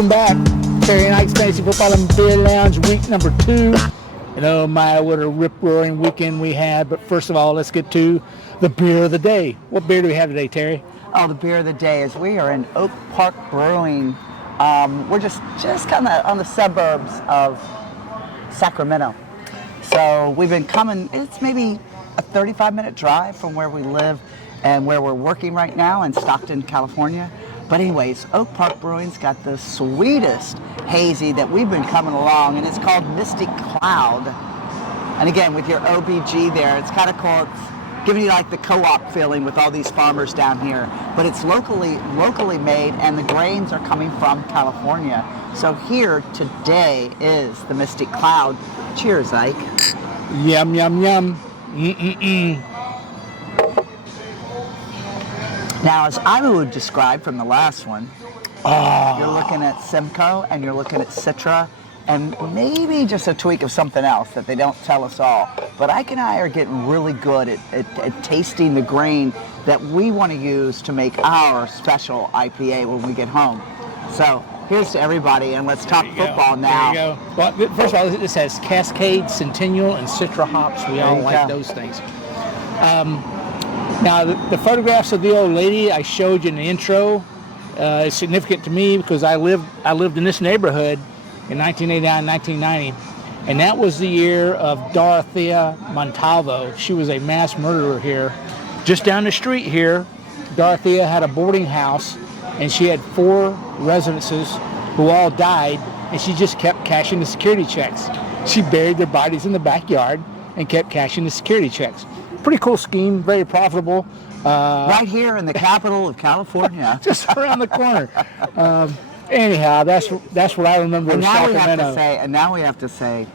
Welcome back. Terry and Ike's Fantasy Football and Beer Lounge, week number 2. And oh my, what a rip-roaring weekend we had. But first of all, let's get to the beer of the day. What beer do we have today, Terry? Oh, the beer of the day is we are in Oak Park Brewing. We're just kind of on the suburbs of Sacramento. So we've been coming, it's maybe a 35-minute drive from where we live and where we're working right now in Stockton, California. But anyways, Oak Park Brewing's got the sweetest hazy that we've been coming along, and it's called Mystic Cloud. And again, with your OBG there, it's kind of cool. It's giving you like the co-op feeling with all these farmers down here. But it's locally made, and the grains are coming from California. So here today is the Mystic Cloud. Cheers, Ike. Yum, yum, yum. Mm-mm-mm. Now, as I would describe from the last one, you're looking at Simcoe and you're looking at Citra and maybe just a tweak of something else that they don't tell us all. But Ike and I are getting really good at tasting the grain that we want to use to make our special IPA when we get home. So here's to everybody, and let's talk football now. There you go. Well, first of all, this has Cascade, Centennial, and Citra hops. We all like those things. Now, the photographs of the old lady I showed you in the intro is significant to me because I lived in this neighborhood in 1989, 1990, and that was the year of Dorothea Montalvo. She was a mass murderer here. Just down the street here, Dorothea had a boarding house, and she had 4 residences who all died, and she just kept cashing the security checks. She buried their bodies in the backyard and kept cashing the security checks. Pretty cool scheme, very profitable. Right here in the capital of California. Just around the corner. Anyhow, that's what I remember in Sacramento. Now we have to say,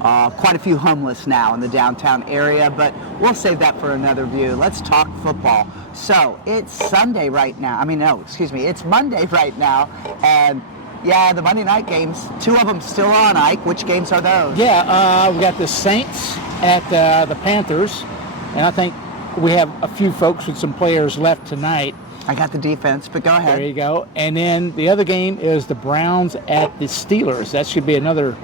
quite a few homeless now in the downtown area, but we'll save that for another view. Let's talk football. So it's Sunday right now. It's Monday right now, and yeah, the Monday night games, 2 of them still on, Ike. Which games are those? Yeah, we got the Saints at the Panthers, and I think we have a few folks with some players left tonight. I got the defense, but go ahead. There you go. And then the other game is the Browns at the Steelers. That should be another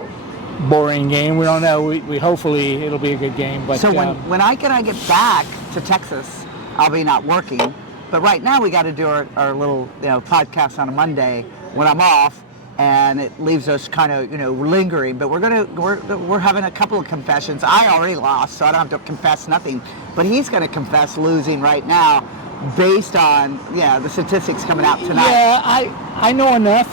boring game. We don't know. We hopefully it'll be a good game. But so when Ike and I get back to Texas, I'll be not working. But right now we got to do our little podcast on a Monday when I'm off. And it leaves us kind of, lingering. But we're having a couple of confessions. I already lost, so I don't have to confess nothing. But he's going to confess losing right now, based on the statistics coming out tonight. Yeah, I know enough.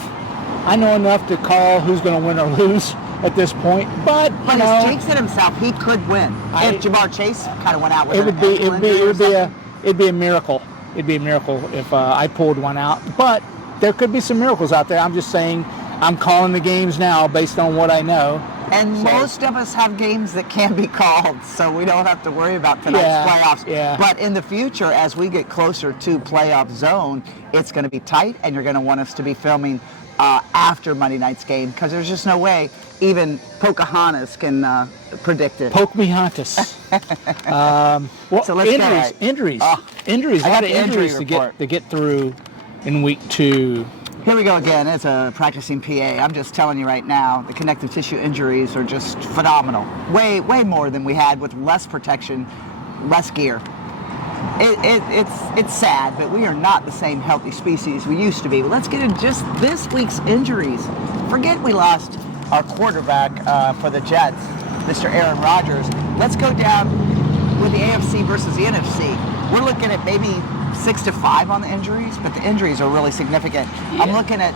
I know enough to call who's going to win or lose at this point. But he's jinxing himself. He could win if Jamar Chase kind of went out with it'd be a miracle. It'd be a miracle if I pulled one out. But there could be some miracles out there. I'm just saying I'm calling the games now based on what I know. And most of us have games that can be called, so we don't have to worry about tonight's playoffs. Yeah. But in the future, as we get closer to playoff zone, it's going to be tight, and you're going to want us to be filming after Monday night's game, because there's just no way even Pocahontas can predict it. Pocahontas. So let's injuries. A lot of injuries to get through in week 2. Here we go again. As a practicing PA, I'm just telling you right now, the connective tissue injuries are just phenomenal. Way more than we had with less protection, less gear. It's sad, but we are not the same healthy species we used to be. But let's get into just this week's injuries. Forget we lost our quarterback for the Jets, Mr. Aaron Rodgers. Let's go down with the AFC versus the NFC. We're looking at maybe 6-5 on the injuries, but the injuries are really significant. Yeah. I'm looking at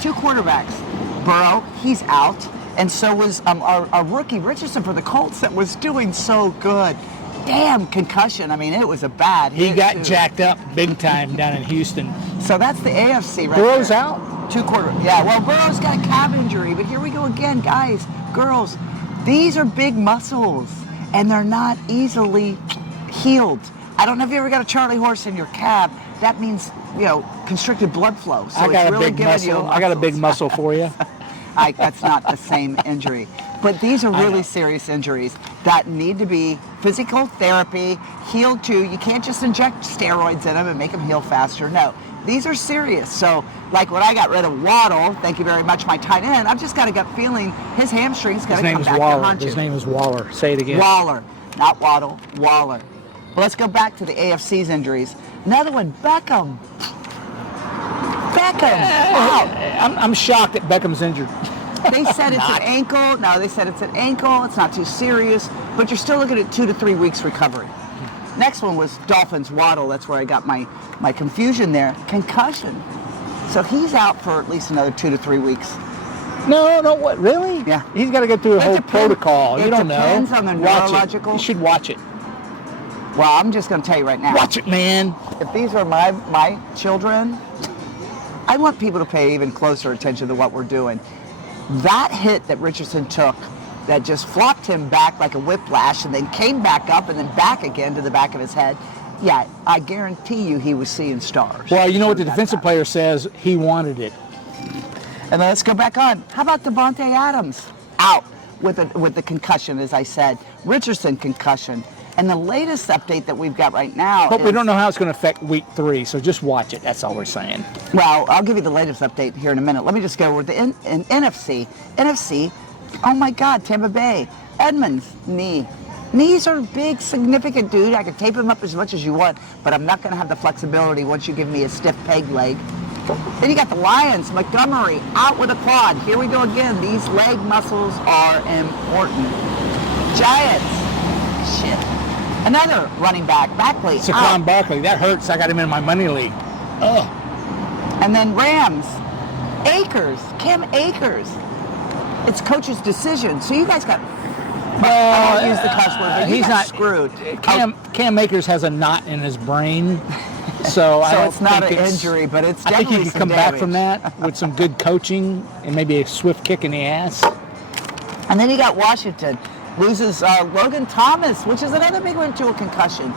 2 quarterbacks. Burrow, he's out, and so was our rookie Richardson for the Colts that was doing so good. Damn, concussion. It was a bad hit. He got jacked up big time down in Houston. So that's the AFC right Burrow's there. out? 2 quarterbacks. Yeah, well, Burrow's got a calf injury, but here we go again, guys, girls. These are big muscles, and they're not easily healed. I don't know if you ever got a Charlie horse in your cab. That means, constricted blood flow. So I got it's a really big muscle. I got a big muscle for you. That's not the same injury. But these are really serious injuries that need to be physical therapy, healed too. You can't just inject steroids in them and make them heal faster. No, these are serious. So, like when I got rid of Waddle, thank you very much, my tight end, I've just got a gut feeling his hamstring's going to come back to haunt you. His name is Waller. Say it again. Waller, not Waddle, Waller. But let's go back to the AFC's injuries. Another one, Beckham. Wow. I'm shocked that Beckham's injured. They said it's an ankle. No, they said it's an ankle. It's not too serious, but you're still looking at 2 to 3 weeks recovery. Next one was Dolphins Waddle. That's where I got my confusion there. Concussion. So he's out for at least another 2 to 3 weeks. No, what? Really? Yeah. He's got to go through a whole protocol. You don't know. It depends on the neurological. You should watch it. Well, I'm just going to tell you right now. Watch it, man. If these were my children, I want people to pay even closer attention to what we're doing. That hit that Richardson took that just flopped him back like a whiplash and then came back up and then back again to the back of his head, yeah, I guarantee you he was seeing stars. Well, you know what the defensive player says? He wanted it. And then let's go back on. How about Devontae Adams? Out with the concussion, as I said. Richardson concussion. And the latest update that we've got right now But we don't know how it's going to affect week 3, so just watch it. That's all we're saying. Well, I'll give you the latest update here in a minute. Let me just go with the NFC. NFC, oh my God, Tampa Bay. Edmonds, knee. Knees are big, significant, dude. I can tape them up as much as you want, but I'm not going to have the flexibility once you give me a stiff peg leg. Then you got the Lions, Montgomery, out with a quad. Here we go again. These leg muscles are important. Giants, shit. Another running back, Barkley, Saquon Barkley, that hurts. I got him in my money league. Ugh. And then Rams, Cam Akers. It's coach's decision. So you guys got, I won't use the cuss word, but he's not screwed. Cam Akers has a knot in his brain. So it's not an injury, but it's I think definitely he can some come damage. back from that with some good coaching and maybe a swift kick in the ass. And then you got Washington. Loses Logan Thomas, which is another big one to a concussion.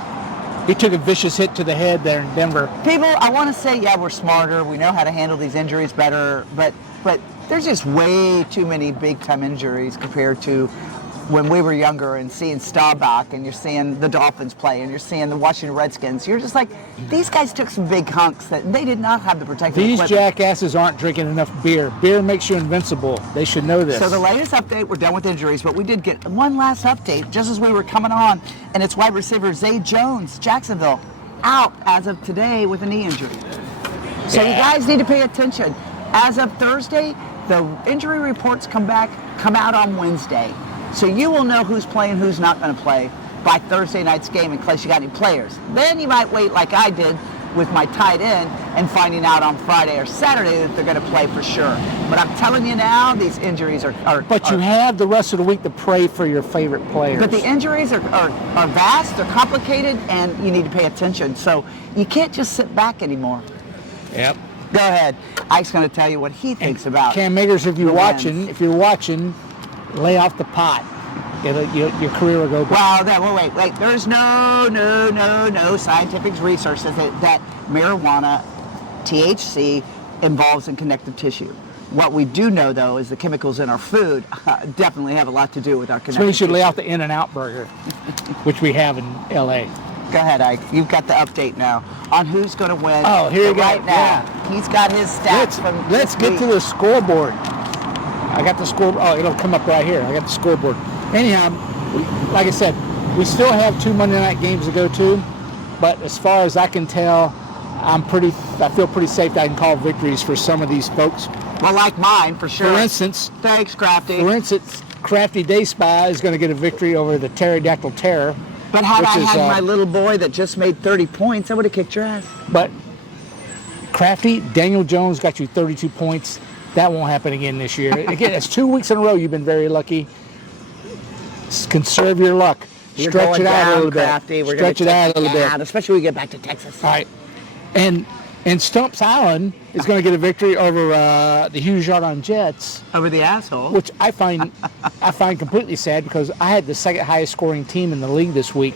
He took a vicious hit to the head there in Denver. People, I want to say, yeah, we're smarter. We know how to handle these injuries better. But there's just way too many big-time injuries compared to when we were younger and seeing Staubach and you're seeing the Dolphins play and you're seeing the Washington Redskins. You're just like, these guys took some big hunks that they did not have the protective These equipment. jackasses aren't drinking enough beer. Beer makes you invincible. They should know this. So the latest update, we're done with injuries, but we did get one last update just as we were coming on, and it's wide receiver Zay Jones, Jacksonville, out as of today with a knee injury. So you guys need to pay attention. As of Thursday, the injury reports come out on Wednesday. So you will know who's playing, who's not going to play by Thursday night's game in case you got any players. Then you might wait like I did with my tight end and finding out on Friday or Saturday that they're going to play for sure. But I'm telling you now, these injuries are But you have the rest of the week to pray for your favorite players. But the injuries are vast, they're complicated, and you need to pay attention. So you can't just sit back anymore. Yep. Go ahead. Ike's going to tell you what he thinks about Cam Akers, if you're wins. watching, lay off the pot. Your career will go back. Well, wait. There's no scientific research that marijuana, THC, involves in connective tissue. What we do know, though, is the chemicals in our food definitely have a lot to do with our connective So you should tissue. lay off the In-N-Out burger, which we have in L.A. Go ahead, Ike. You've got the update now on who's going to win. Oh, here you go. Right now, Yeah. he's got his stats from Let's this get week. to the scoreboard. I got the score. Oh, it'll come up right here. I got the scoreboard. Anyhow, like I said, we still have 2 Monday night games to go to, but as far as I can tell, I feel pretty safe that I can call victories for some of these folks. Well, like mine, for sure. For instance, Thanks, Crafty. Crafty Day Spy is going to get a victory over the Pterodactyl Terror. But had I which is, had my little boy that just made 30 points, I would have kicked your ass. But Crafty, Daniel Jones got you 32 points. That won't happen again this year. Again, it's 2 weeks in a row you've been very lucky. Conserve your luck. You're Stretch going it out down, a little Crafty. bit. We're Stretch it gonna out a take little you bit. down, especially when we get back to Texas. All right. And Stumps Island is going to get a victory over the Hughes Jardin Jets, Over the asshole. which I find completely sad because I had the second highest scoring team in the league this week,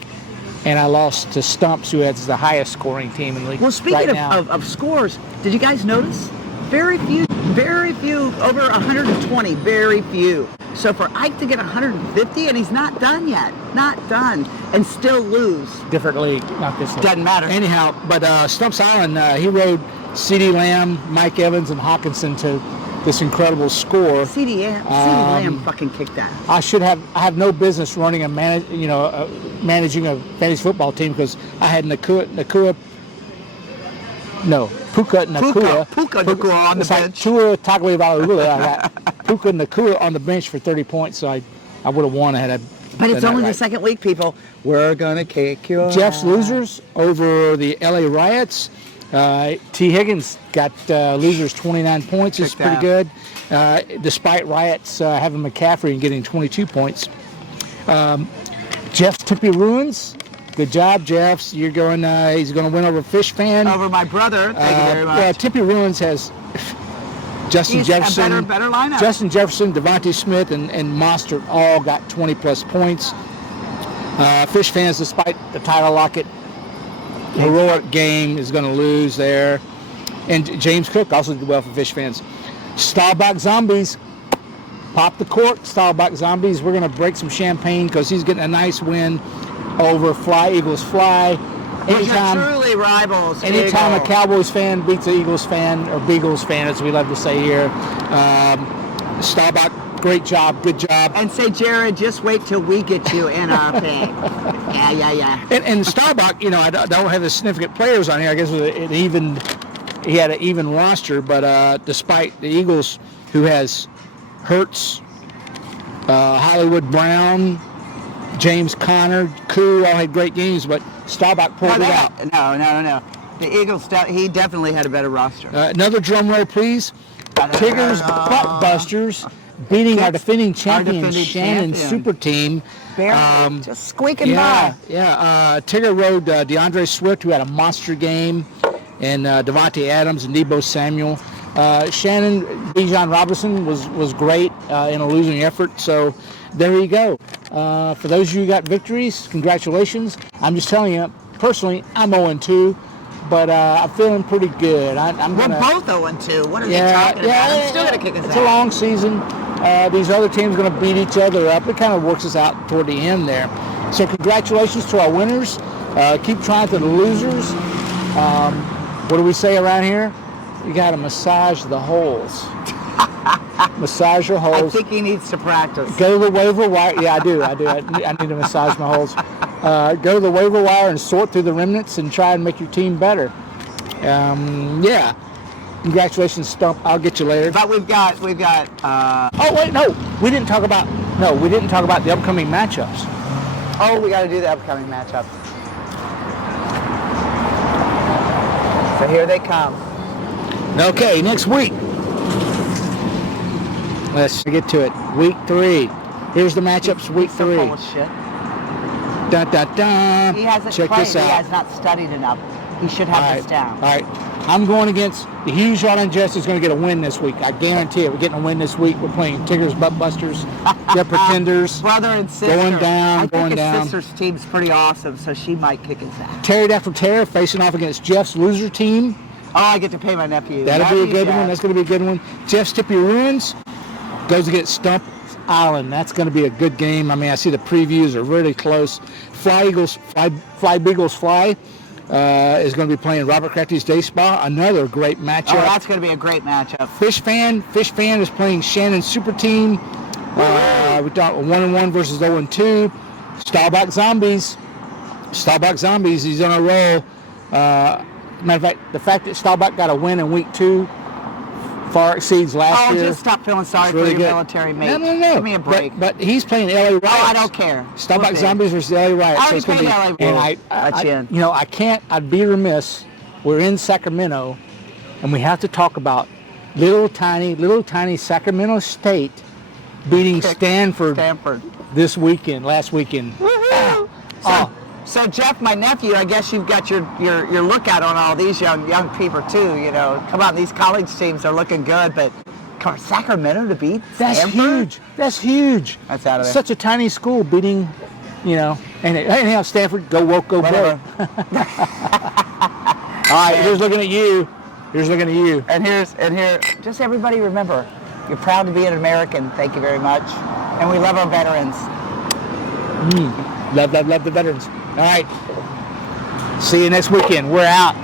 and I lost to Stumps, who has the highest scoring team in the league. Well, speaking right now. of scores, did you guys notice? Very few, over 120, very few. So for Ike to get 150, and he's not done yet, not done, and still lose. Different league, not this league. Doesn't matter. Anyhow, but Stumps Island, he rode CeeDee Lamb, Mike Evans, and Hawkinson to this incredible score. CeeDee Lamb fucking kicked that. I have no business running managing a fantasy football team because I had Puka Nakua on the bench. Tua Tagovailoa. I got Puka Nakua on the bench for 30 points, so I would have won. But it's only the second week, people. We're gonna kick your Jeff's ass. losers over the LA Riots. T. Higgins got losers 29 points. It's pretty good, despite Riots having McCaffrey and getting 22 points. Jeff's Tempe Ruins. Good job, Jeffs. You're going. He's going to win over Fish Fan. Over my brother. Thank you very much. Tempe Ruins has Justin Jefferson, a better lineup. Justin Jefferson, Devontae Smith, and Mostert all got 20+ points. Fish Fans, despite the Tyler Lockett heroic game, is going to lose there. And James Cook also did well for Fish Fans. Staubach Zombies, pop the cork, Staubach Zombies. We're going to break some champagne because he's getting a nice win over Fly Eagles Fly. Anytime, truly rivals. Anytime a Cowboys fan beats an Eagles fan, or Beagles fan, as we love to say here, Staubach, great job, good job. And say, Jared, just wait till we get you in our pick. Yeah. And Staubach, I don't have the significant players on here. I guess he had an even roster, but despite the Eagles, who has Hurts, Hollywood Brown, James Conner, Koo, all had great games, but Staubach pulled it out. No. The Eagles, he definitely had a better roster. Another drum roll, please. Tigers Buttbusters beating our defending champion Shannon Super Team. Barely, just squeaking by. Yeah. Tigger rode DeAndre Swift, who had a monster game, and Devontae Adams and Deebo Samuel. Shannon, Bijan Robinson was great in a losing effort. So there you go. For those of you who got victories, congratulations. I'm just telling you, personally, I'm 0-2. But I'm feeling pretty good. We're both 0-2. What are they talking about? I'm still going to kick us out. It's a long season. These other teams are going to beat each other up. It kind of works us out toward the end there. So congratulations to our winners. Keep trying to the losers. What do we say around here? You got to massage the holes. Massage your holes. I think he needs to practice. Go to the waiver wire. Yeah, I do. I need to massage my holes. Go to the waiver wire and sort through the remnants and try and make your team better. Yeah. Congratulations, Stump. I'll get you later. But we've got. Oh wait, no. We didn't talk about the upcoming matchups. Oh, we got to do the upcoming matchup. So here they come. Okay, next week. Let's get to it. Week 3. Here's the matchups. Week 3. Full of shit. Dun, dun, dun. He hasn't Check played. this out. He has not studied enough. He should have this down. All right. I'm going against the Hughes Yard Injustice is going to get a win this week. I guarantee it. We're getting a win this week. We're playing Tigers Buttbusters. They're Pretenders. Brother and sister. Going down. I think his sister's team's pretty awesome, so she might kick his ass. Terry After Terror facing off against Jeff's loser team. Oh, I get to pay my nephew. That'll be a good one. That's going to be a good one. Jeff's Tempe Ruins goes against Stump Island. That's going to be a good game. I mean, I see the previews are really close. Fly Beagles Fly is going to be playing Robert Crafty's Day Spa. Another great matchup. Oh, that's going to be a great matchup. Fish Fan is playing Shannon Super Team. We thought 1-1 versus 0-2. Staubach Zombies, he's on a roll. Matter of fact, the fact that Staubach got a win in week 2 far exceeds last year. Oh, just stop feeling sorry really for your good. military mate. No. Give me a break. But he's playing LA Riots. Oh, I don't care. Staubach Zombies versus LA Riots. I already played LA Riots. And I can't. I'd be remiss. We're in Sacramento, and we have to talk about little tiny Sacramento State beating Stanford last weekend. Woohoo! So Jeff, my nephew, I guess you've got your lookout on all these young people too. Come on, these college teams are looking good, but come on, Sacramento to beat Stanford? That's huge. That's out of there. Such a tiny school beating, and anyhow, Stanford, go woke, go brave. All right, here's looking at you. And here, just everybody remember, you're proud to be an American. Thank you very much. and we love our veterans. Love the veterans. All right. See you next weekend. We're out.